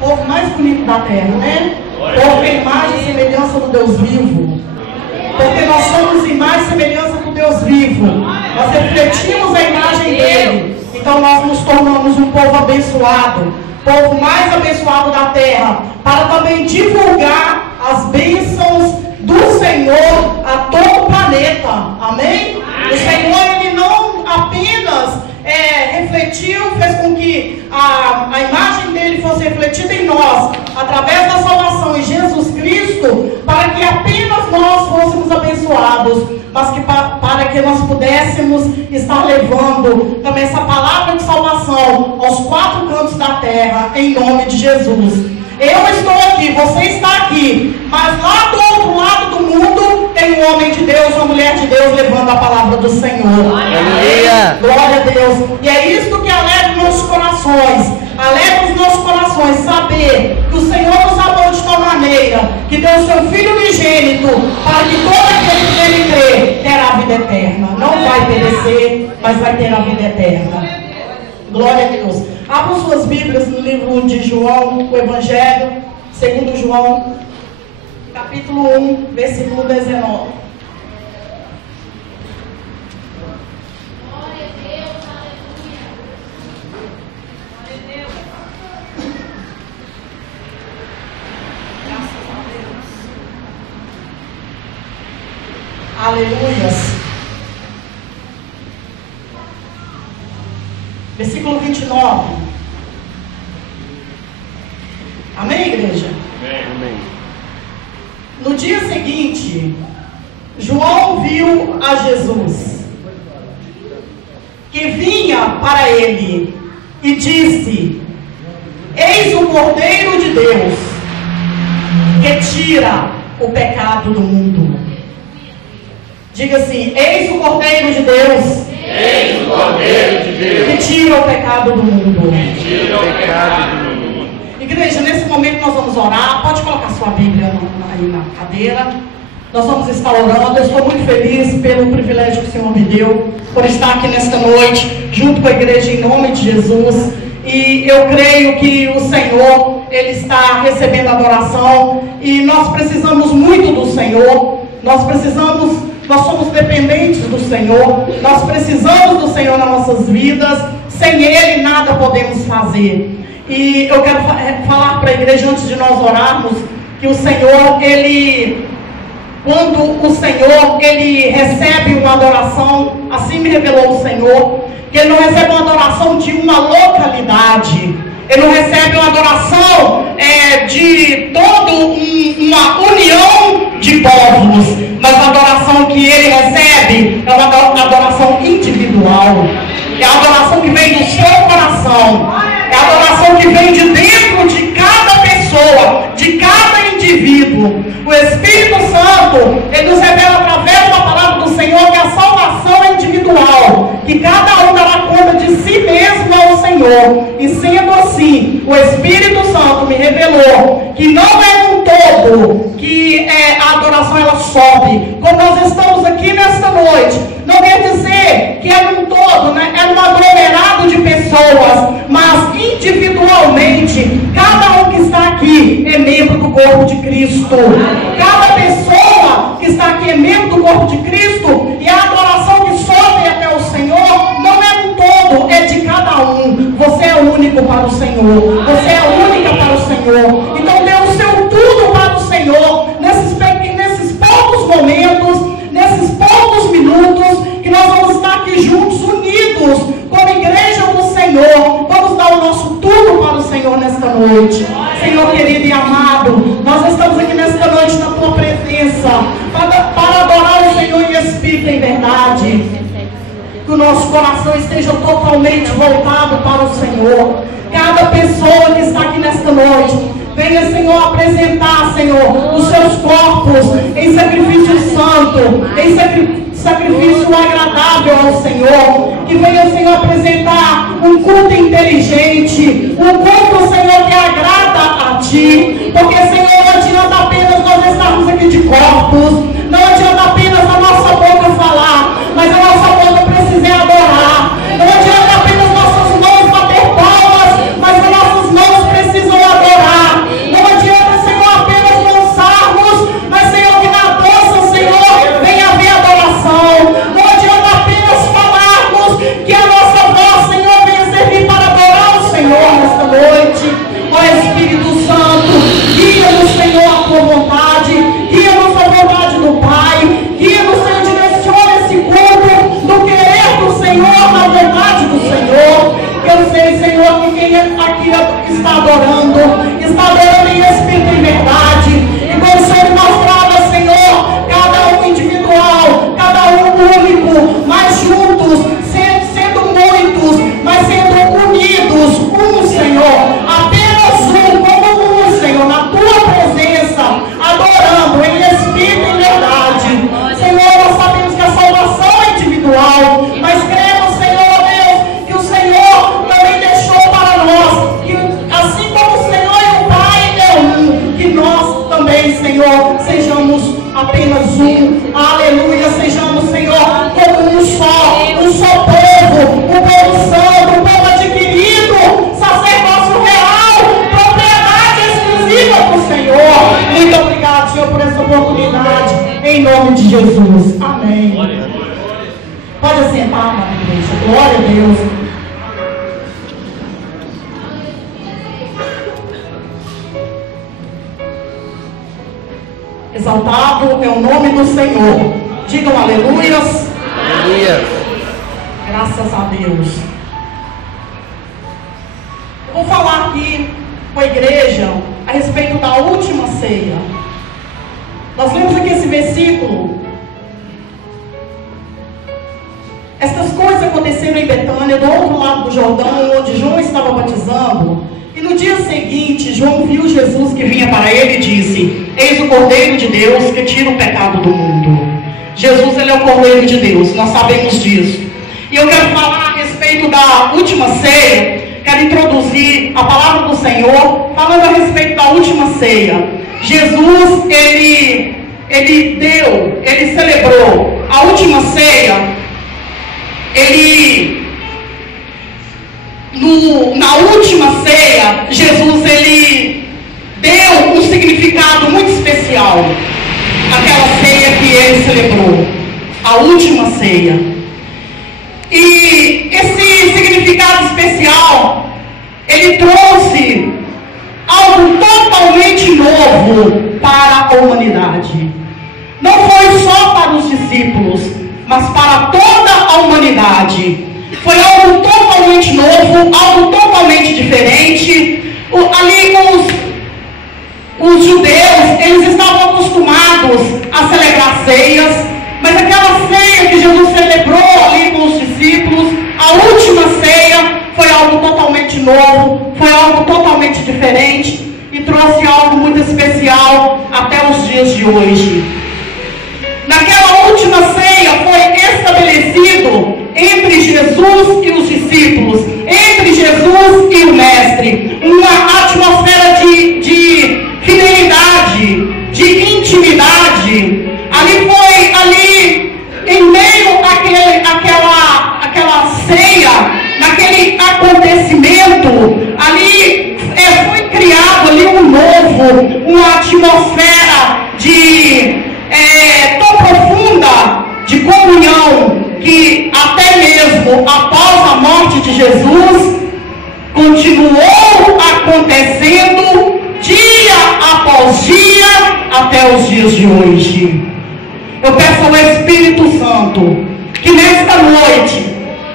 Povo mais bonito da terra, né? Povo que é imagem e semelhança do Deus vivo. Porque nós somos imagem e semelhança do Deus vivo. Nós refletimos a imagem dele. Então nós nos tornamos um povo abençoado. Povo mais abençoado da terra. Para também divulgar as bênçãos do Senhor a todo o planeta. Amém? O Senhor, ele não apenas refletiu, fez com que a imagem dele fosse refletida em nós, através da salvação em Jesus Cristo, para que apenas nós fôssemos abençoados, mas que para que nós pudéssemos estar levando também essa palavra de salvação aos 4 cantos da terra, em nome de Jesus. Eu estou aqui, você está aqui, mas lá do outro lado do mundo tem um homem de Deus, uma mulher de Deus levando a palavra do Senhor. Aleluia! Glória a Deus. E é isto que alegra os nossos corações. Alegra os nossos corações saber que o Senhor nos amou de tal maneira que deu o seu Filho unigênito para que todo aquele que nele crê terá a vida eterna. Não vai perecer, mas vai ter a vida eterna. Glória a Deus. Abram suas Bíblias no livro de João, o Evangelho, segundo João, capítulo 1, versículo 19. Aleluias. Versículo 29. Amém, igreja? Amém. No dia seguinte, João viu a Jesus, que vinha para ele, e disse: Eis o Cordeiro de Deus, que tira o pecado do mundo. Diga assim: Eis o Cordeiro de Deus, Eis o Cordeiro de Deus, que tira o pecado do mundo. que tira o pecado do mundo. Igreja, nesse momento nós vamos orar. Pode colocar sua Bíblia aí na cadeira. Nós vamos estar orando. Eu estou muito feliz pelo privilégio que o Senhor me deu, por estar aqui nesta noite, junto com a igreja, em nome de Jesus. E eu creio que o Senhor, Ele está recebendo adoração. E nós precisamos muito do Senhor. Nós somos dependentes do Senhor. Nós precisamos do Senhor nas nossas vidas. Sem Ele nada podemos fazer. E eu quero falar para a igreja, antes de nós orarmos, que o Senhor, quando o Senhor, Ele recebe uma adoração, assim me revelou o Senhor, que Ele não recebe uma adoração de uma localidade. Ele não recebe uma adoração de toda uma união de povos, mas a adoração que Ele recebe é uma adoração individual. É a adoração que vem do seu coração. É a adoração que vem de dentro de cada pessoa, de cada indivíduo. O Espírito Santo, Ele nos revela através da palavra do Senhor que a salvação é individual, que cada um dará conta de si mesmo ao Senhor. E sendo assim, o Espírito Santo me revelou que não é um todo que a adoração ela sobe. Como nós estamos aqui nesta noite, não quer dizer que é num todo, né? É num aglomerado de pessoas, mas individualmente, cada um que está aqui é membro do corpo de Cristo. Cada pessoa que está aqui é membro do corpo de Cristo, e a adoração que sobe até o Senhor não é um todo, é de cada um. Você é único para o Senhor, você é única para o Senhor. Então dê o seu tudo para o Senhor, nesses poucos momentos, nesses poucos minutos, que nós vamos estar aqui juntos, unidos, como igreja do Senhor. Vamos dar o nosso tudo para o Senhor nesta noite. Senhor querido e amado, nós estamos aqui nesta noite na Tua presença, para adorar o Senhor em espírito e em verdade. Que o nosso coração esteja totalmente voltado para o Senhor. Cada pessoa que está aqui nesta noite, venha, Senhor, apresentar, Senhor, os seus corpos em sacrifício santo, em sacrifício agradável ao Senhor. Que venha, Senhor, apresentar um culto inteligente, um culto, Senhor, que agrada a Ti. Porque, Senhor, não adianta apenas nós estarmos aqui de corpos, não adianta apenas a nossa boca falar, mas a nossa boca precisa adorar. Não adianta apenas nossas mãos bater palmas, mas as nossas mãos precisam adorar. adorando em espírito e verdade. E como o Senhor mostrava, Senhor, cada um individual, cada um único, mas juntos, sendo muitos, mas sendo unidos, um, Senhor, apenas um, como um, Senhor, na tua presença, adorando em espírito e verdade. Senhor, nós sabemos que a salvação é individual, mas cremos, Senhor Deus, que o Senhor também deixou para nós, que assim como o Senhor e o Pai é um, que nós também, Senhor, sejamos apenas um, aleluia, sejamos, Senhor, como um só povo, um povo santo, um povo adquirido, sacerdócio real, propriedade exclusiva do Senhor. Muito obrigado, Senhor, por essa oportunidade, em nome de Jesus, amém. Pode assentar, amada igreja, glória a Deus. Exaltado é o nome do Senhor. Digam aleluias. Aleluia. Graças a Deus. Eu vou falar aqui com a igreja a respeito da última ceia. Nós lemos aqui esse versículo. Essas coisas aconteceram em Betânia, do outro lado do Jordão, onde João estava batizando. E no dia seguinte, João viu Jesus que vinha para ele e disse: eis o Cordeiro de Deus que tira o pecado do mundo. Jesus, ele é o Cordeiro de Deus, nós sabemos disso. E eu quero falar a respeito da última ceia. Quero introduzir a palavra do Senhor, falando a respeito da última ceia. Jesus, ele celebrou a última ceia. Na última ceia, Jesus, ele deu um significado muito especial àquela ceia que ele celebrou, a última ceia. E esse significado especial, ele trouxe algo totalmente novo para a humanidade. Não foi só para os discípulos, mas para toda a humanidade. Foi algo totalmente novo, algo totalmente diferente. Ali os judeus, eles estavam acostumados a celebrar ceias, mas aquela ceia que Jesus celebrou ali com os discípulos, a última ceia, foi algo totalmente novo, foi algo totalmente diferente e trouxe algo muito especial até os dias de hoje. Naquela última ceia foi estabelecido entre Jesus e os discípulos, entre Jesus e o Mestre, uma atmosfera de fidelidade, de intimidade. Ali em meio àquela ceia, naquele acontecimento, ali foi criado ali um novo, uma atmosfera tão profunda de comunhão, que até mesmo após a morte de Jesus, continuou acontecendo dia após dia até os dias de hoje. Eu peço ao Espírito Santo que nesta noite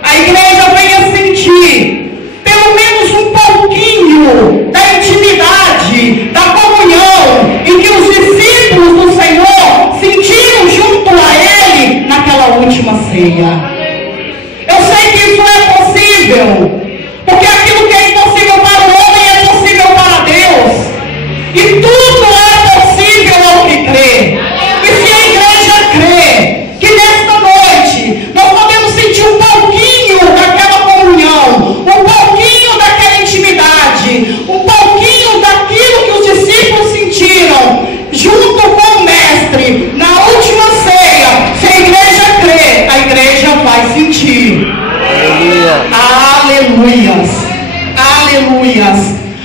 a igreja venha sentir pelo menos um pouquinho da intimidade, da comunhão em que os discípulos do Senhor sentiram junto a Ele naquela última ceia. Eu sei que isso é possível, porque aquilo que é impossível para o homem é possível para Deus, e tudo é possível ao que crê. E se a igreja crê que nesta noite nós podemos sentir um pouquinho daquela comunhão, um pouquinho daquela intimidade, um pouquinho daquilo que os discípulos sentiram junto com o Mestre na última ceia, se a igreja crê, a igreja vai sentir. Aleluias, aleluias.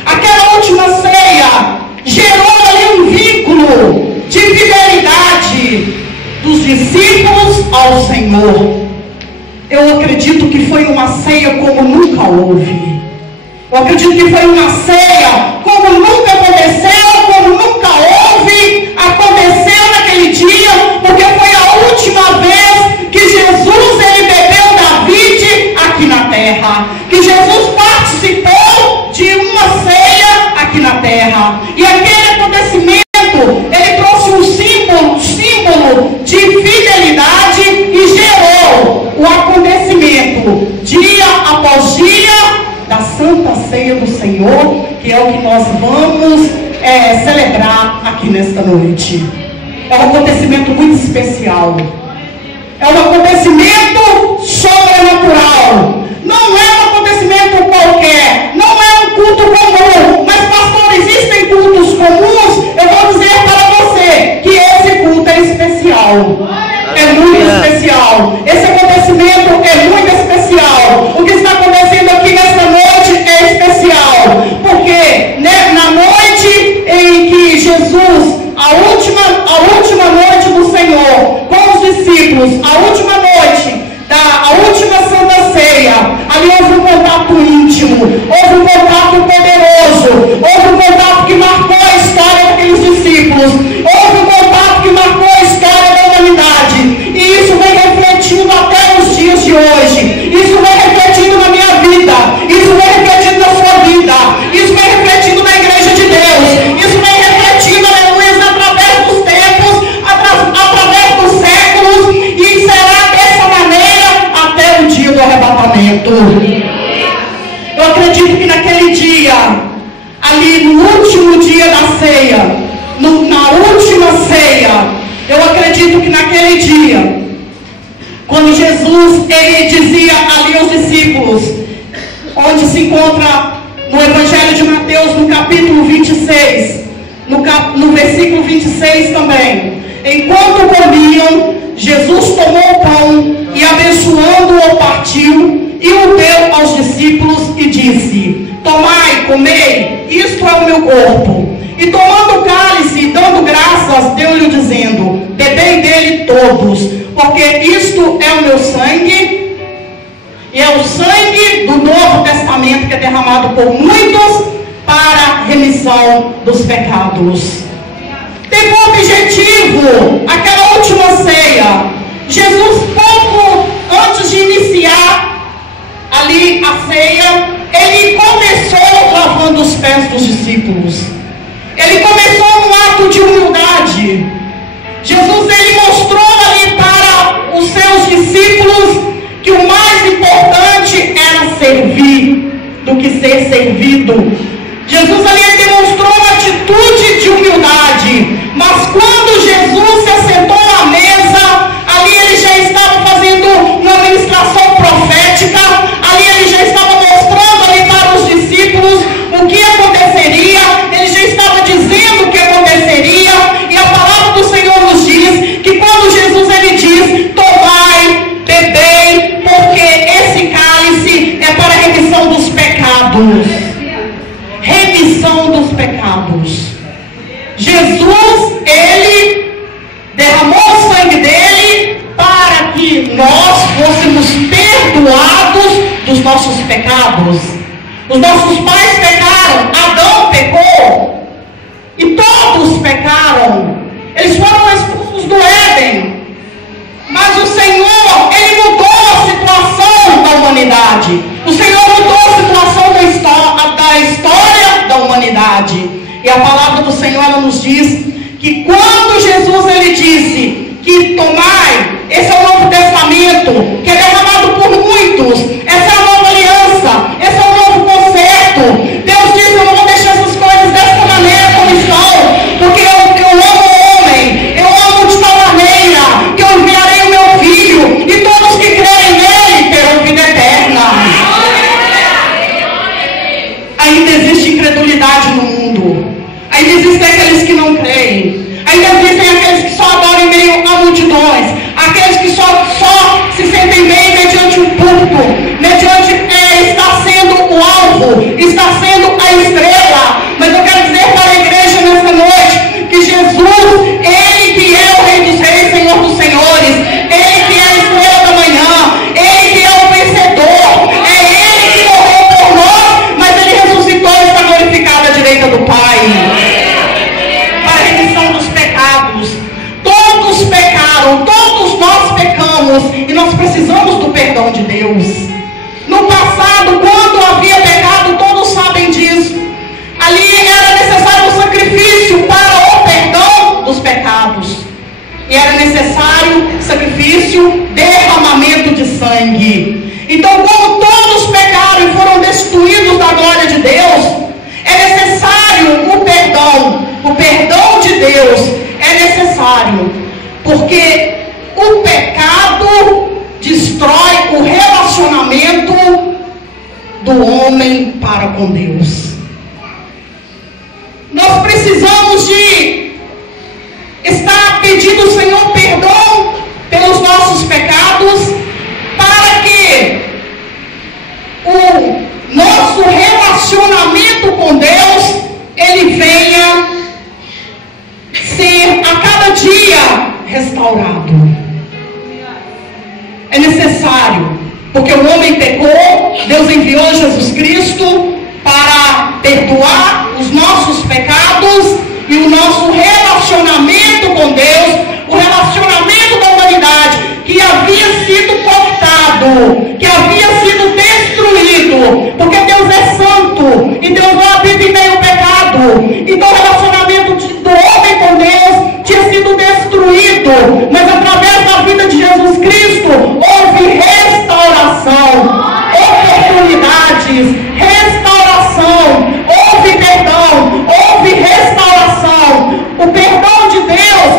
Aquela última ceia gerou ali um vínculo de fidelidade dos discípulos ao Senhor. Eu acredito que foi uma ceia como nunca houve. Eu acredito que foi uma ceia como nunca aconteceu, como nunca houve, aconteceu naquele dia, porque foi a última vez que Jesus ele bebeu da vide aqui na terra, que Jesus participou de uma ceia terra. E aquele acontecimento, ele trouxe um símbolo de fidelidade e gerou o acontecimento, dia após dia, da Santa Ceia do Senhor, que é o que nós vamos celebrar aqui nesta noite. É um acontecimento muito especial. É um acontecimento sobrenatural. Não é um acontecimento qualquer. Não é um culto comum. Mas, pastor, existem cultos comuns? Eu vou dizer para você que esse culto é especial. É muito especial. Esse acontecimento é muito especial. O que está acontecendo aqui nesta noite é especial. Porque na noite em que Jesus, a última noite do Senhor, com os discípulos, a última noite, a última Santa Ceia, ali houve um contato íntimo, houve um contato poderoso, houve um contato que marcou a história daqueles discípulos, houve um contato que marcou a história da humanidade, e isso vem refletindo até nos dias de hoje, isso vem refletindo na minha vida, isso vem refletindo na sua vida, isso vem refletindo na igreja de Deus, isso vem refletindo, aleluia, através dos tempos, através dos séculos, e será dessa maneira até o dia do arrebatamento. Eu acredito que naquele dia, ali no último dia da ceia, na última ceia, eu acredito que naquele dia, quando Jesus, ele dizia ali aos discípulos, onde se encontra no Evangelho de Mateus, no capítulo 26, no versículo 26 também, enquanto comiam, Jesus tomou o pão e abençoando-o partiu e o deu aos discípulos e disse: tomai, comei, isto é o meu corpo. E tomando o cálice e dando graças, deu-lhe dizendo: bebei dele todos, porque isto é o meu sangue, e é o sangue do Novo Testamento que é derramado por muitos para a remissão dos pecados. Teve um objetivo, aquela última ceia. Jesus, pouco antes de iniciar ali a ceia, ele começou lavando os pés dos discípulos. Ele começou num ato de humildade. Jesus, ele mostrou ali para os seus discípulos que o mais importante era servir do que ser servido. Jesus ali demonstrou uma atitude de humildade, mas quando Jesus se assentou à mesa, ali ele já estava fazendo uma ministração profética, ali ele já estava mostrando ali para os discípulos o que aconteceria, ele já estava dizendo o que aconteceria, e a palavra do Senhor nos diz que quando Jesus ele diz: tomai, bebei, porque esse cálice é para a remissão dos pecados. Remissão dos pecados. Jesus, ele derramou o sangue dele para que nós fôssemos perdoados dos nossos pecados. Os nossos pais pecaram, Adão pecou, e todos pecaram. Eles foram expulsos do Éden. Mas o Senhor, ele mudou a situação da humanidade. O Senhor mudou a situação da história da humanidade. E a palavra do Senhor, ela nos diz que quando Jesus, ele disse que tomai, esse é o Novo Testamento, que é derramado por muitos, essa é a nova aliança, esse é o novo concerto. Deus diz: eu não vou deixar essas coisas dessa maneira como estão, porque eu amo o homem, eu amo de tal maneira que eu enviarei o meu filho, e todos que crerem nele terão vida eterna. Ainda existe incredulidade no mundo, ainda existem aqueles que não creem, ainda existem aqueles que só adoram em meio a multidões, aqueles que só se sentem bem mediante um púlpito, mediante está sendo o alvo, está sendo a estrela. Mas eu quero dizer para a igreja nessa noite que Jesus, ele que é o Rei dos Reis, Senhor dos Senhores, ele que é a estrela da manhã, ele que é o vencedor, é ele que morreu por nós, mas ele ressuscitou e está glorificado à direita do Pai. Para a remissão dos pecados. Todos pecaram, todos nós pecamos, e nós precisamos e era necessário sacrifício, derramamento de sangue. Então, como todos pecaram e foram destituídos da glória de Deus, é necessário o perdão de Deus é necessário, porque o pecado destrói o relacionamento do homem para com Deus. Nós precisamos de estar pedindo ao Senhor perdão pelos nossos pecados, para que o nosso relacionamento com Deus, ele venha ser a cada dia restaurado. É necessário, porque o homem pecou, Deus enviou Jesus Cristo para perdoar os nossos pecados e o nosso relacionamento com Deus, o relacionamento da humanidade que havia sido cortado, que havia sido destruído, porque Deus é santo e Deus não habita em meio ao pecado. Então o relacionamento do homem com Deus tinha sido destruído, mas através da vida de Jesus Cristo houve restauração, oportunidades, restauração, houve perdão, houve restauração. O perdão de Deus,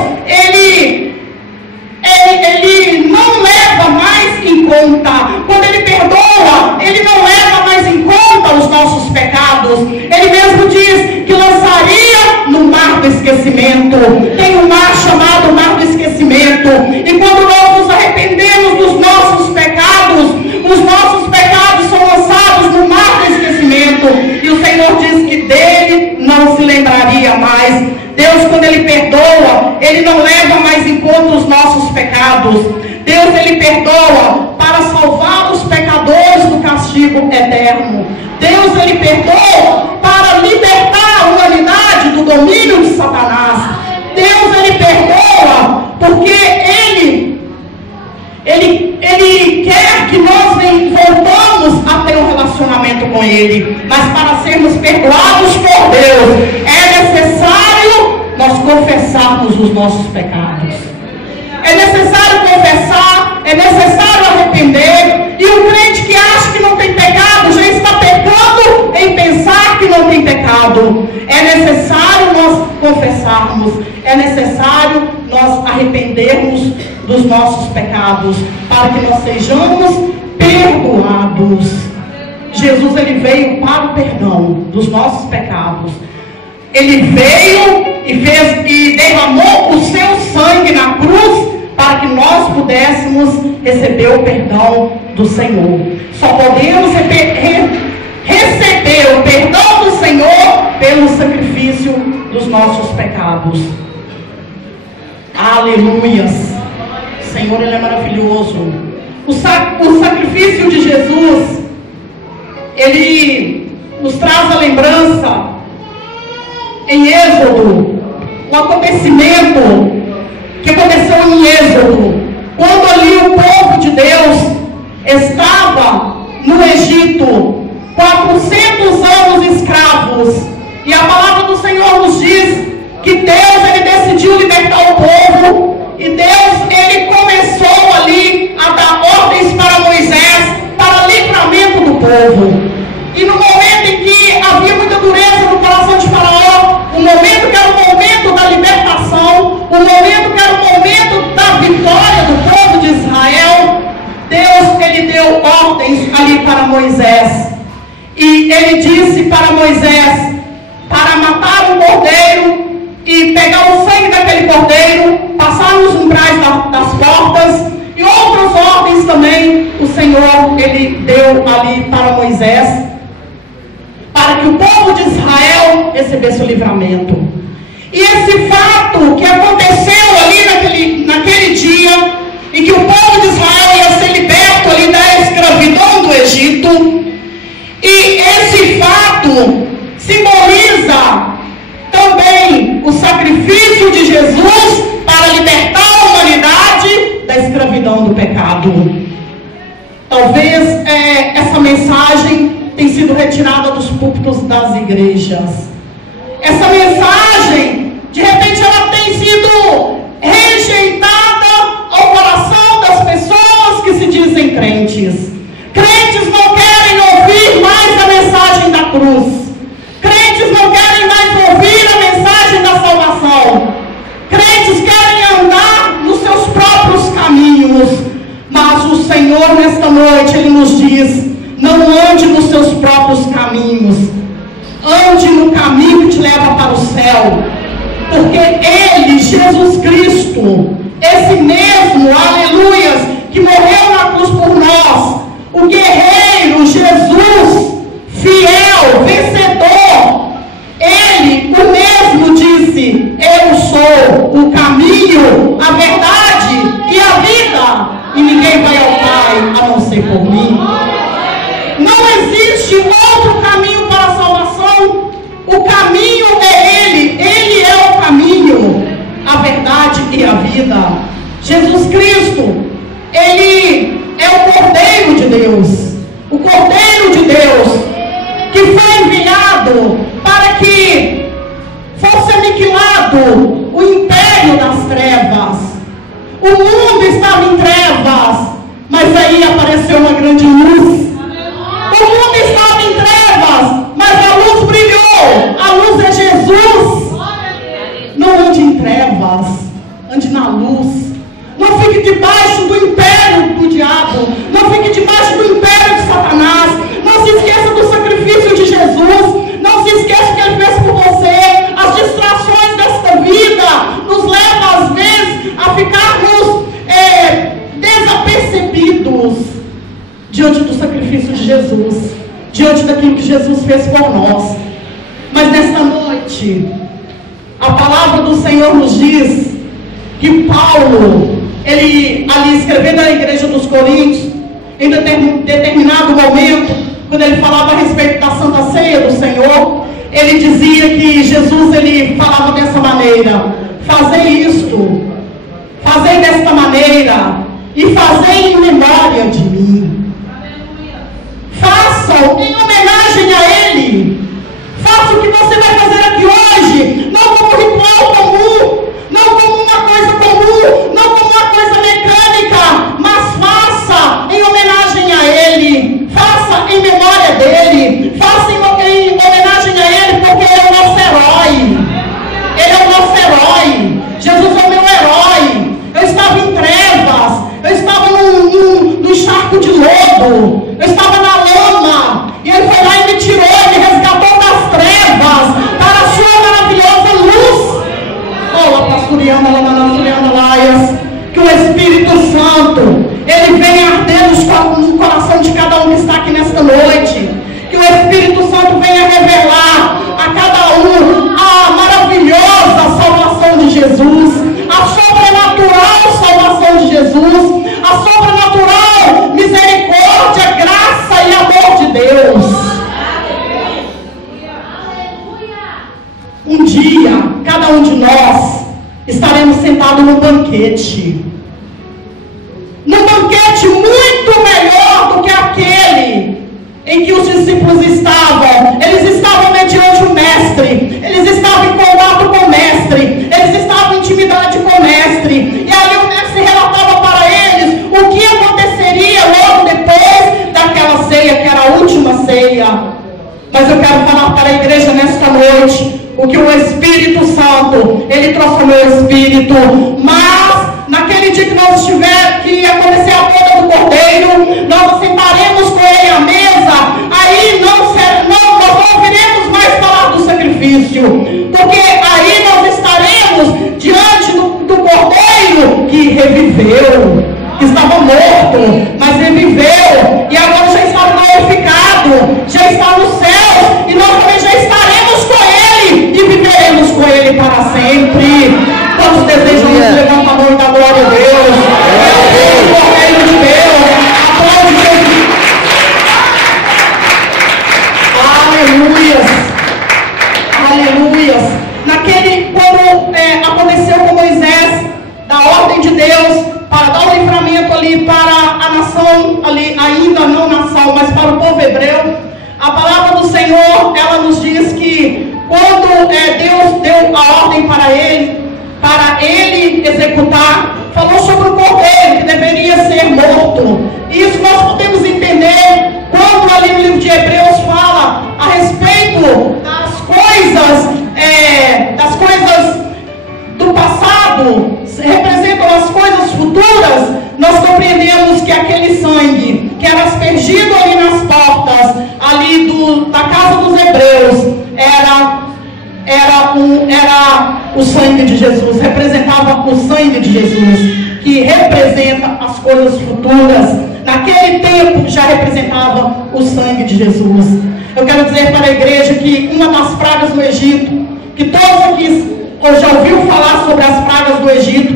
ele não leva mais em conta. Quando ele perdoa, ele não leva mais em conta os nossos pecados. Ele mesmo diz que lançaria no mar do esquecimento. Tem um mar chamado mar do esquecimento. E quando nós nos arrependemos dos nossos pecados, os nossos pecados são lançados no mar do esquecimento. E o Senhor diz que dele não se lembraria mais. Deus, quando ele perdoa, ele não leva mais em conta os nossos pecados. Deus, ele perdoa para salvar os pecadores do castigo eterno. Deus, ele perdoa para libertar a humanidade do domínio de Satanás. Deus, ele perdoa porque ele quer que nós voltamos a ter um relacionamento com ele. Mas para sermos perdoados por Deus, é necessário nós confessarmos os nossos pecados. É necessário confessar, é necessário arrepender. E o crente que acha que não tem pecado, já está pecando em pensar que não tem pecado. É necessário nós confessarmos, é necessário nós arrependermos dos nossos pecados, para que nós sejamos perdoados. Jesus, ele veio para o perdão dos nossos pecados. Ele veio e derramou o seu sangue na cruz para que nós pudéssemos receber o perdão do Senhor. Só podemos receber o perdão do Senhor pelo sacrifício dos nossos pecados. Aleluias! O Senhor, ele é maravilhoso. O sacrifício de Jesus, ele nos traz a lembrança em Êxodo, um acontecimento que aconteceu em Êxodo, quando ali o povo de Deus estava no Egito, 400 anos escravos, e a palavra do Senhor nos diz que Deus, ele decidiu libertar o povo, e Deus, ele começou ali a dar ordens para Moisés, para livramento do povo. E no momento em que havia muita dureza no coração de Faraó, o momento que era o momento da libertação, o momento que era o momento da vitória do povo de Israel, Deus, ele deu ordens ali para Moisés. E ele disse para Moisés para matar um cordeiro e pegar o sangue daquele cordeiro, passar nos umbrais das portas, e outras ordens também o Senhor, ele deu ali para Moisés, para que o povo de Israel recebesse o livramento. E esse fato que aconteceu ali naquele dia, em que o povo de Israel ia ser liberto ali da escravidão do Egito, e esse fato simboliza também o sacrifício de Jesus para libertar a humanidade da escravidão do pecado. Talvez essa mensagem tem sido retirada dos púlpitos das igrejas. Essa mensagem, de repente, ela tem sido rejeitada tem crentes. Crentes não querem ouvir mais a mensagem da cruz. Crentes não querem mais ouvir a mensagem da salvação. Crentes querem andar nos seus próprios caminhos. Mas o Senhor, nesta noite, Ele nos diz: não ande nos seus próprios caminhos. Ande no caminho que te leva para o céu. Porque Ele, Jesus Cristo, esse mesmo, aleluias, que morreu na cruz por nós, o guerreiro Jesus, fiel, vencedor, Ele, o mesmo, disse: eu sou o caminho, a verdade e a vida, e ninguém vai ao Pai a não ser por mim. Não existe outro caminho para a salvação. O caminho é Ele. Ele é o caminho, a verdade e a vida. Jesus Cristo, Ele é o Cordeiro de Deus. O Cordeiro de Deus que foi enviado para que fosse aniquilado o império das trevas. O mundo estava em trevas, mas aí apareceu uma grande luz. O mundo estava em trevas, mas a luz brilhou. A luz é Jesus. Não ande em trevas, ande na luz. Não fique debaixo do império do diabo. Não fique debaixo do império de Satanás. Não se esqueça do sacrifício de Jesus. Não se esqueça o que Ele fez por você. As distrações desta vida nos levam às vezes a ficarmos desapercebidos diante do sacrifício de Jesus, diante daquilo que Jesus fez por nós. Mas nesta noite, a palavra do Senhor nos diz que Paulo, ele ali escrevendo à igreja dos Coríntios, em determinado momento, quando ele falava a respeito da Santa Ceia do Senhor, ele dizia que Jesus, ele falava dessa maneira: fazei isto, fazei desta maneira, e fazei em memória de mim. Façam em homenagem a Ele. Faça o que você vai fazer aqui hoje, não como ritual comum, não como uma coisa comum, não como uma coisa mecânica, mas faça em homenagem a Ele, faça em memória dEle, faça em homenagem a Ele, porque Ele é o nosso herói. Ele é o nosso herói. Jesus é o meu herói. Eu estava em trevas, eu estava num charco de lodo, eu estava na lama, e Ele foi lá e me tirou, me resgatou das trevas para a sua maravilhosa luz. Oh, pasturiana, laias, que o Espírito Santo, Ele venha arder no coração de cada um que está aqui nesta noite. Que o Espírito Santo venha revelar a cada um a maravilhosa salvação de Jesus, a sobrenatural salvação de Jesus, a sobrenatural misericórdia, graça e amor de Deus. Um dia, cada um de nós estaremos sentados num banquete. Num banquete muito melhor do que aquele em que os discípulos estavam. Eles estavam mediante o Mestre, eles estavam em contato com o Mestre, eles estavam em intimidade com o Mestre, e ali o Mestre relatava para eles o que aconteceria logo depois daquela ceia, que era a última ceia. Mas eu quero falar para a igreja nesta noite o que o Espírito Santo, Ele trouxe ao meu espírito. Mas naquele dia que nós estiver, que acontecer a boda do Cordeiro, nós sentaremos com Ele à mesa. Aí nós não ouviremos mais falar do sacrifício, porque aí nós estaremos diante do Cordeiro que reviveu, que estava morto, mas reviveu, e agora já está glorificado, já está nos céus, e nós também já estaremos com Ele, e viveremos com Ele para sempre. Todos desejam nos levantar a mão e dar glória a Deus. O Cordeiro de Deus, aplaude Jesus. Aleluias, aleluias. Quando aconteceu com Moisés, da ordem de Deus, para dar o livramento ali para a nação, ali, ainda não nação, mas para o povo hebreu, a palavra do Senhor, ela nos diz que quando Deus deu a ordem para ele executar, falou sobre o cordeiro que deveria ser morto. Isso nós podemos entender quando ali no livro de Hebreus fala a respeito das coisas do passado, representam as coisas futuras. Nós compreendemos que aquele sangue que era aspergido ali nas portas ali da casa dos hebreus era o sangue de Jesus, representava o sangue de Jesus, que representa as coisas futuras. Naquele tempo já representava o sangue de Jesus. Eu quero dizer para a igreja que uma das pragas do Egito, que todos aqui já ouviu falar sobre as pragas do Egito,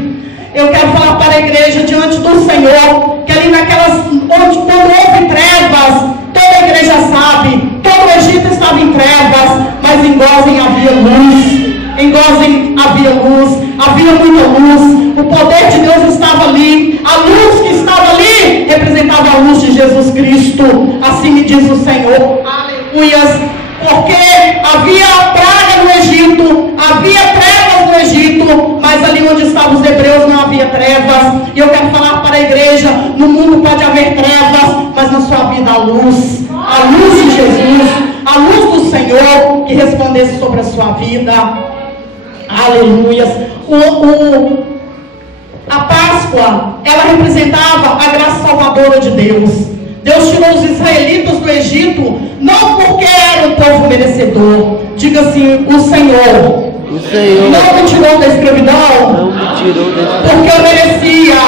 eu quero falar para a igreja diante do Senhor, que ali quando houve trevas, toda a igreja sabe, todo o Egito estava em trevas, mas em Gósen havia luz. Em Gósen havia luz, havia muita luz, o poder de Deus estava ali, a luz que estava ali representava a luz de Jesus Cristo. Assim me diz o Senhor, aleluias, porque havia praga no Egito, havia trevas no Egito, mas ali onde estavam os hebreus não havia trevas. E eu quero falar para a igreja, no mundo pode haver trevas, mas na sua vida a luz de Jesus, a luz do Senhor que resplandece sobre a sua vida. Aleluias. A Páscoa, ela representava a graça salvadora de Deus. Deus tirou os israelitas do Egito, não porque era um povo merecedor. Diga assim, o Senhor não me tirou da escravidão, porque eu merecia,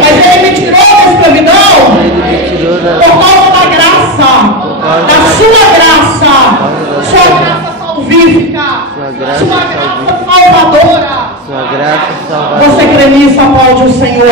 mas Ele me tirou da escravidão por causa da graça, da sua graça salvífica, sua graça salvadora. Você crê nisso? Aplaude o Senhor.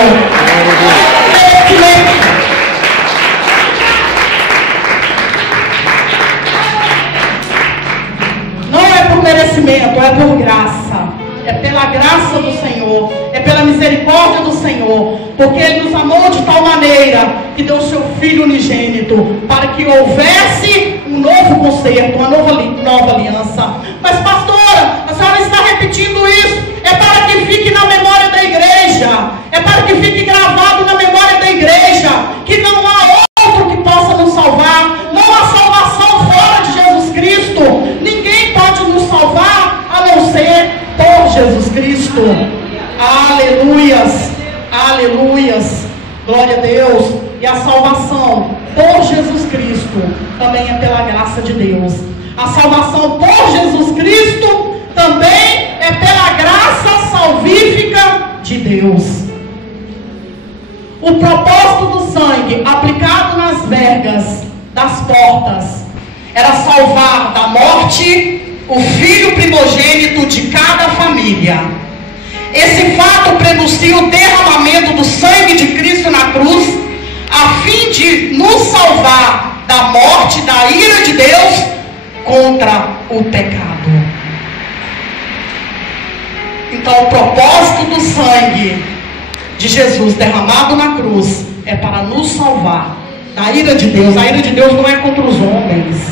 Não é por merecimento, é por graça. É pela graça do Senhor, é pela misericórdia do Senhor, porque Ele nos amou de tal maneira que deu o seu Filho unigênito, para que houvesse um novo concerto, uma nova aliança. Mas pastora, a senhora está repetindo isso, é para que fique na memória da igreja, é para que fique gravado na memória da igreja, que não há outro que possa nos salvar, não há salvação fora de Jesus Cristo, ninguém pode nos salvar a não ser por Jesus Cristo. Aleluias, aleluias, glória a Deus. E a salvação por Jesus Cristo também é pela graça de Deus. A salvação por Jesus Cristo também é pela graça salvífica de Deus. O propósito do sangue aplicado nas vergas das portas era salvar da morte o filho primogênito de cada família. Esse fato prenuncia o derramamento do sangue de Cristo na cruz, a fim de nos salvar da morte, da ira de Deus contra o pecado. Então o propósito do sangue de Jesus derramado na cruz é para nos salvar da ira de Deus. A ira de Deus não é contra os homens,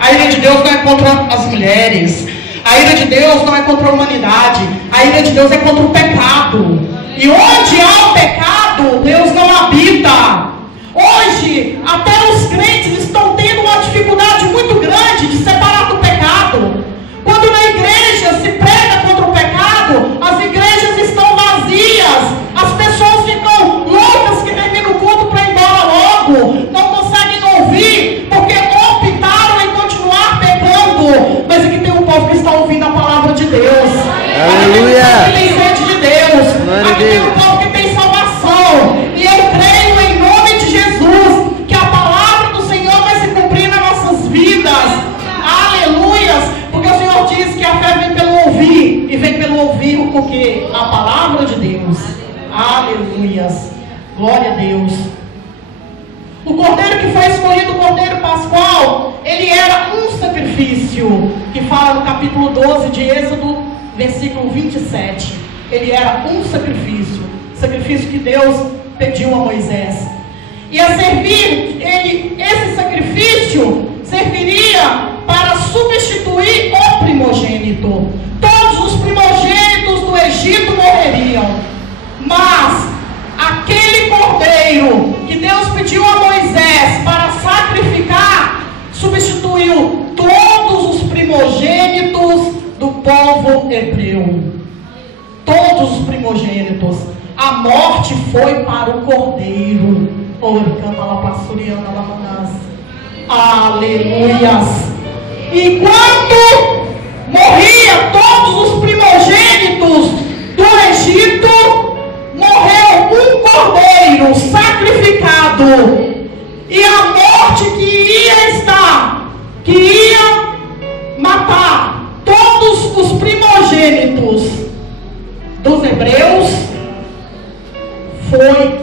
a ira de Deus não é contra as mulheres, a ira de Deus não é contra a humanidade, a ira de Deus é contra o pecado. E onde há o pecado, Deus não habita. Hoje, até os crentes estão tendo uma dificuldade muito grande de separar do pecado. Quando na igreja se prega contra o pecado, as igrejas estão vazias, as pessoas ficam loucas que terminam o culto para ir embora logo, não conseguem ouvir, porque optaram em continuar pecando. Mas aqui tem um povo que está ouvindo a palavra de Deus. Aleluia! Aqui tem sede de Deus. Aqui tem um povo que tem salvação. E eu creio em nome de Jesus que a palavra do Senhor vai se cumprir nas nossas vidas. Aleluias! Porque o Senhor diz que a fé vem pelo ouvir, e vem pelo ouvir o quê? A palavra de Deus. Aleluias! Glória a Deus. O cordeiro que foi escolhido, o cordeiro pascual, ele era um sacrifício, que fala no capítulo 12 de Êxodo, versículo 27. Ele era um sacrifício, sacrifício que Deus pediu a Moisés. E a servir, esse sacrifício serviria para substituir o primogênito. Todos os primogênitos do Egito morreriam, mas aquele cordeiro que Deus pediu substituiu todos os primogênitos do povo hebreu. Todos os primogênitos. A morte foi para o cordeiro. Aleluias. Enquanto morria todos os primogênitos do Egito, morreu um cordeiro sacrificado. E a morte que ia matar todos os primogênitos dos hebreus, foi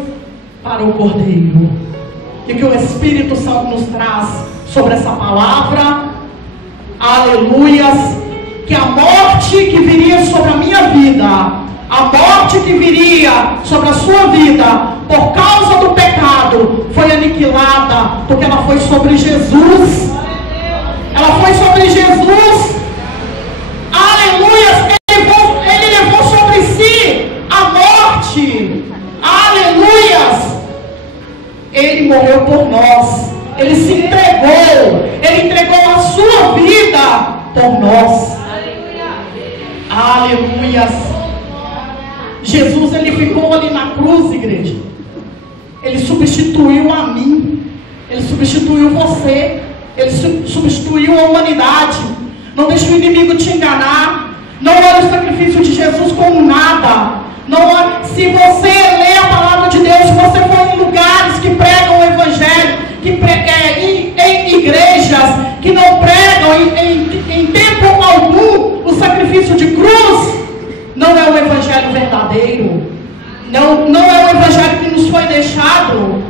para o cordeiro. E que o Espírito Santo nos traz sobre essa palavra, aleluias, que a morte que viria sobre a minha vida, a morte que viria sobre a sua vida, por causa do pecado, foi aniquilada, porque ela foi sobre Jesus. Ela foi sobre Jesus. Aleluias. Ele levou sobre si a morte. Aleluias. Ele morreu por nós. Ele se entregou. Ele entregou a sua vida por nós. Aleluias. Jesus, ele ficou ali na cruz, igreja. Ele substituiu a mim. Ele substituiu você. Ele substituiu a humanidade. Não deixe o inimigo te enganar. Não olhe o sacrifício de Jesus como nada. Não olhe. Se você lê a palavra de Deus, se você for em lugares que pregam o evangelho, em igrejas que não pregam em tempo algum o sacrifício de cruz, não é o evangelho verdadeiro. Não é o evangelho que nos foi deixado.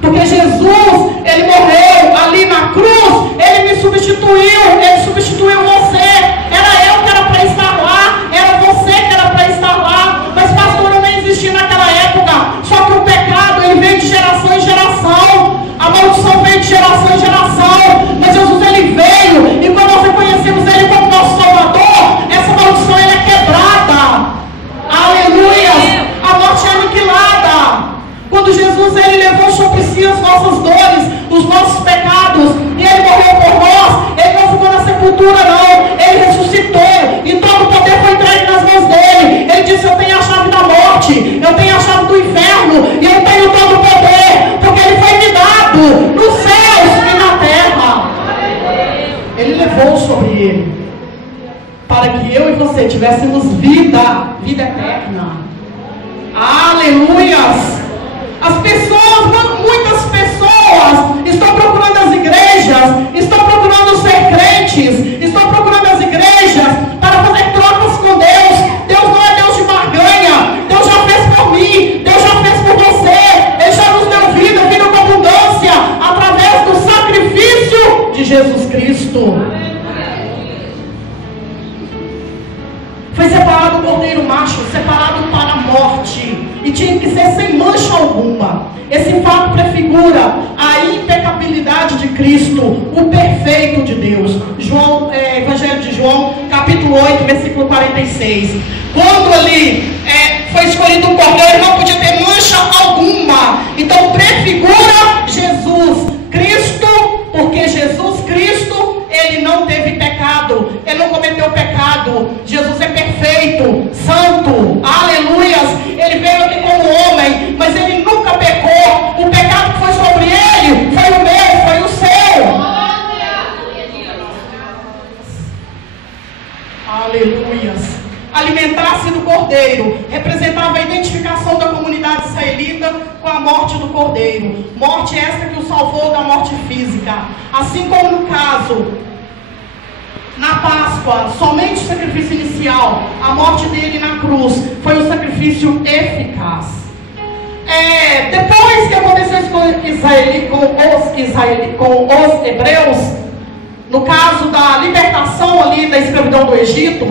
Porque Jesus, ele morreu ali na cruz, ele me substituiu, ele substituiu você. Era eu que era para estar lá, era você que era para estar lá. Mas pastor, eu nem existi naquela época. Só que o pecado, ele veio de geração em geração. A maldição veio de geração em geração. Mas Jesus, ele veio, e quando nós reconhecemos ele como nosso Salvador, essa maldição ela é quebrada. Aleluia! A morte é aniquilada. Quando Jesus, ele levou sobre si as nossas dores, os nossos pecados, e ele morreu por nós, ele não ficou na sepultura não, ele ressuscitou, e todo o poder foi entregue nas mãos dele. Ele disse: eu tenho a chave da morte, eu tenho a chave do inferno, e eu tenho todo o poder, porque ele foi me dado nos céus e na terra. Ele levou sobre ele, para que eu e você tivéssemos vida eterna. Aleluias! As pessoas, muitas pessoas estão procurando as igrejas, estão procurando ser crentes, estão procurando as igrejas para fazer trocas com Deus. Deus não é Deus de barganha. Deus já fez por mim, Deus já fez por você. Ele já nos deu vida com abundância, através do sacrifício de Jesus Cristo. Foi separado o cordeiro macho, separado para a morte, e tinha que ser sem mancha alguma. Esse fato prefigura a impecabilidade de Cristo, o perfeito de Deus. Evangelho de João, capítulo 8, versículo 46. Quando ali foi escolhido um cordeiro, não podia ter mancha alguma. Então prefigura Jesus Cristo, porque Jesus Cristo, ele não teve pecado, ele não cometeu pecado. Jesus é perfeito, santo, aleluias. Ele veio aqui como homem, mas ele nunca pecou. O pecado que foi sobre ele foi o meu, foi o seu. Aleluias. Alimentar-se do cordeiro representava a identificação da comunidade israelita com a morte do cordeiro. Morte essa que o salvou da morte física. Assim como no caso, na Páscoa, somente o sacrifício inicial, a morte dele na cruz, foi um sacrifício eficaz. Depois que aconteceu isso com os hebreus, no caso da libertação ali da escravidão do Egito,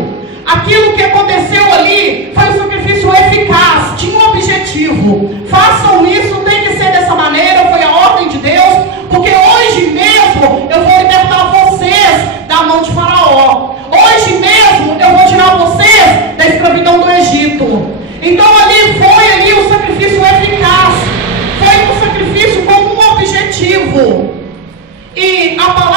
aquilo que aconteceu ali foi um sacrifício eficaz, tinha um objetivo. Façam isso, tem que ser dessa maneira, foi a ordem de Deus, porque hoje mesmo eu vou libertar vocês da mão de Faraó. Hoje mesmo eu vou tirar vocês da escravidão do Egito. Então ali foi um sacrifício eficaz, foi um sacrifício com um objetivo. E a palavra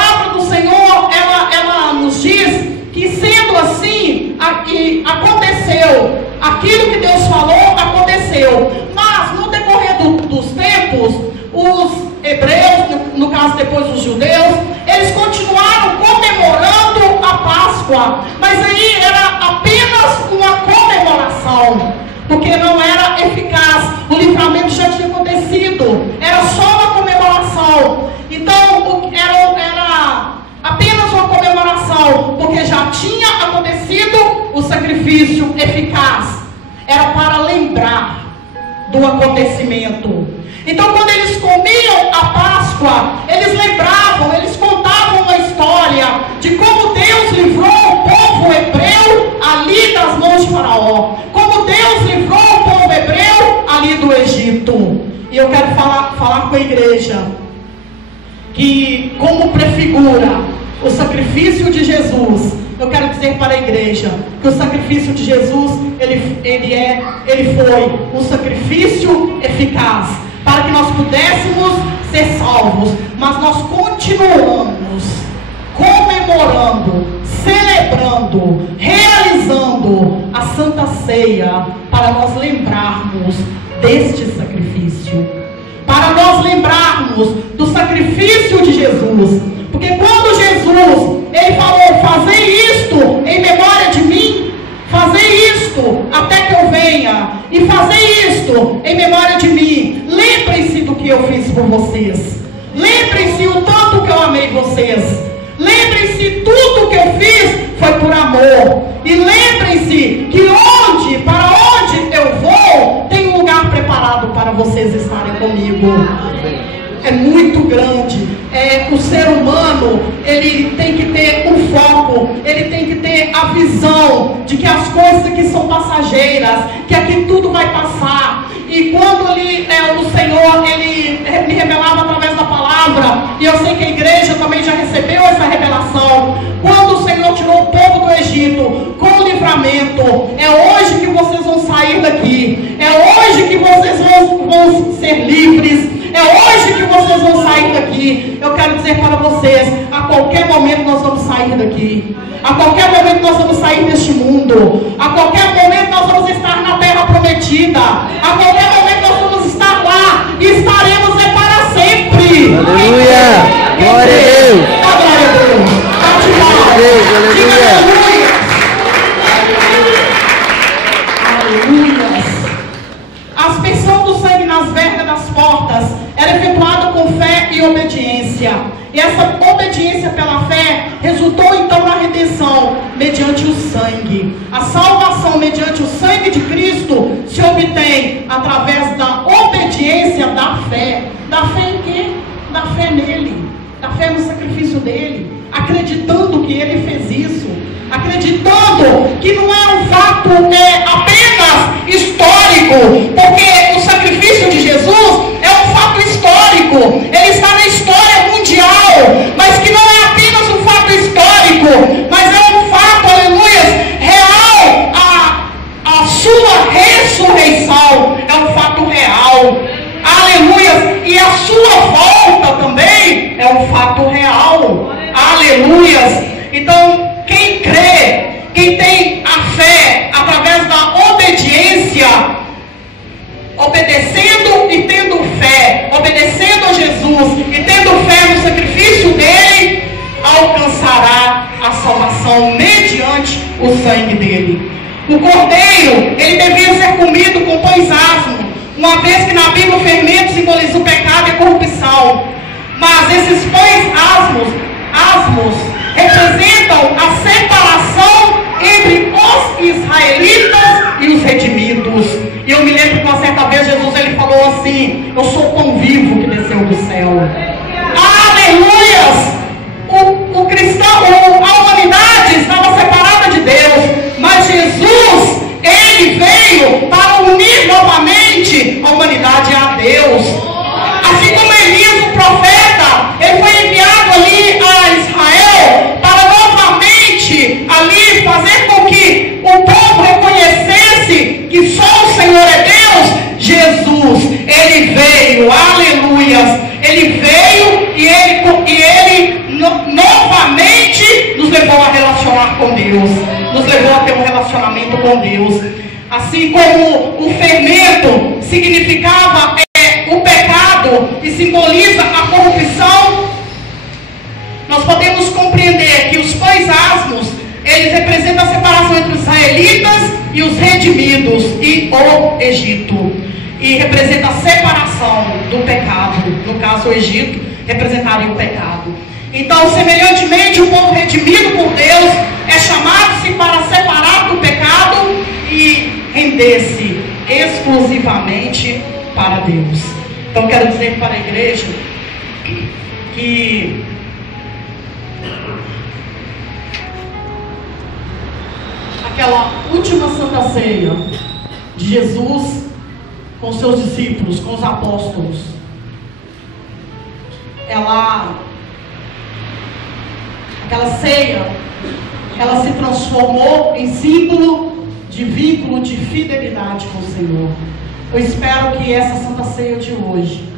aquilo que Deus falou aconteceu. Mas no decorrer dos tempos, os hebreus, no caso depois os judeus, eles continuaram comemorando a Páscoa, mas aí era apenas uma comemoração, porque não era eficaz, o livramento já tinha acontecido, era só uma comemoração. Então era apenas uma comemoração, porque já tinha acontecido o sacrifício eficaz, era para lembrar do acontecimento. Então quando eles comiam a Páscoa, eles lembravam, eles contavam uma história de como Deus livrou o povo hebreu ali das mãos de Faraó, como Deus livrou o povo hebreu ali do Egito. E eu quero falar com a igreja que, como prefigura o sacrifício de Jesus, eu quero dizer para a igreja que o sacrifício de Jesus, ele foi um sacrifício eficaz, para que nós pudéssemos ser salvos, mas nós continuamos comemorando, celebrando, realizando a Santa Ceia, para nós lembrarmos deste sacrifício, para nós lembrarmos do sacrifício de Jesus, porque quando Jesus, ele falou, fazei isto em memória de mim, fazei isto até que eu venha, e fazei isto em memória de mim. Lembrem-se do que eu fiz por vocês, lembrem-se o tanto que eu amei vocês, lembrem-se tudo que eu fiz foi por amor, e lembrem-se que para onde eu vou, tem um lugar preparado para vocês estarem comigo. É muito grande. O ser humano, ele tem que ter um foco, ele tem que ter a visão de que as coisas aqui são passageiras, que aqui tudo vai passar. E quando o Senhor, ele me revelava através da palavra, e eu sei que a igreja também já recebeu essa revelação, quando o Senhor tirou o povo do Egito com o livramento, é hoje que vocês vão sair daqui, é hoje que vocês vão ser livres, é hoje que vocês vão sair daqui. Eu quero dizer para vocês, a qualquer momento nós vamos sair daqui, a qualquer momento nós vamos sair deste mundo, a qualquer momento nós vamos estar na terra prometida, a qualquer momento nós vamos estar lá, e estaremos para sempre. Aleluia! Glória a Deus! Glória a Deus! Aleluia! A aspersão do sangue nas vergas das portas era efetuada com fé e obediência. E essa obediência pela fé resultou então na redenção mediante o sangue. A salvação mediante o sangue de Cristo se obtém através da obediência da fé. Da fé em quê? Da fé nele, da fé no sacrifício dele, acreditando que ele fez isso, acreditando que não é um fato apenas histórico, porque o sacrifício de Jesus é um fato histórico, ele está na história mundial, mas que não é apenas um fato histórico, mas é um fato, aleluia, real. A sua ressurreição é um fato real, aleluia, e a sua volta também é um fato real, aleluia. Então, quem crê, quem tem a fé através da obediência, obedecendo e tendo fé, obedecendo a Jesus e tendo fé no sacrifício dele, alcançará a salvação mediante o sangue dele. O cordeiro, ele devia ser comido com pães asmos, uma vez que na Bíblia o fermento simboliza o pecado e a corrupção. Mas esses pães asmos representam a separação entre os israelitas e os redimidos. E eu me lembro que uma certa vez Jesus ele falou assim: eu sou o pão vivo que desceu do céu. Aleluias! O cristão, a humanidade estava separada de Deus, mas Jesus, ele veio para unir novamente a humanidade a Deus. Assim como Elias, o profeta, ele foi enviado ali a Israel para novamente ali fazer com que o povo reconhecesse que só o Senhor é Deus. Jesus, ele veio, aleluias, ele veio e ele novamente nos levou a relacionar com Deus, nos levou a ter um relacionamento com Deus. Assim como o fermento significava o pecado e simboliza a corrupção, nós podemos compreender que os pães asmos, eles representam a separação entre os israelitas e os redimidos e o Egito. E representa a separação do pecado. No caso, o Egito representaria o pecado. Então, semelhantemente, o povo redimido por Deus é chamado-se para separar do pecado e render-se exclusivamente para Deus. Então, quero dizer para a igreja que aquela última Santa Ceia de Jesus com seus discípulos, com os apóstolos, aquela ceia, ela se transformou em símbolo de vínculo de fidelidade com o Senhor. Eu espero que essa Santa Ceia de hoje,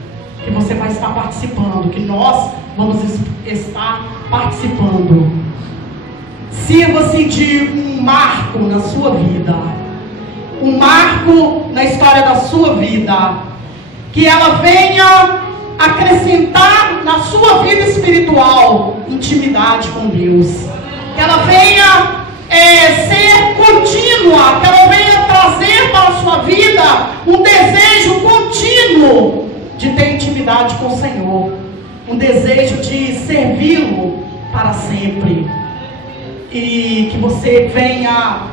que você vai estar participando, que nós vamos estar participando, sirva-se de um marco na sua vida, um marco na história da sua vida, que ela venha acrescentar na sua vida espiritual intimidade com Deus, que ela venha ser contínua, que ela venha trazer para a sua vida um desejo contínuo de ter intimidade com o Senhor, um desejo de servi-lo para sempre, e que você venha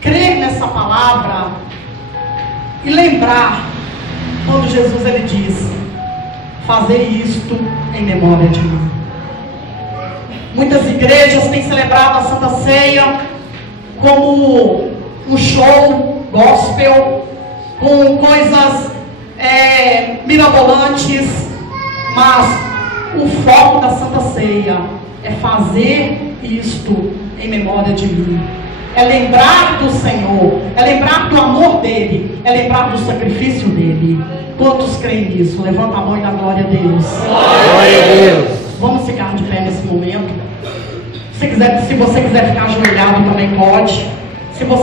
crer nessa palavra e lembrar quando Jesus ele disse: fazer isto em memória de mim. Muitas igrejas têm celebrado a Santa Ceia como um show gospel, com coisas mirabolantes, mas o foco da Santa Ceia é fazer isto em memória de mim. É lembrar do Senhor, é lembrar do amor dele, é lembrar do sacrifício dele. Quantos creem nisso? Levanta a mão e dá glória a Deus. Glória a Deus. Vamos ficar de pé nesse momento. Se você quiser ficar ajoelhado também pode. Se você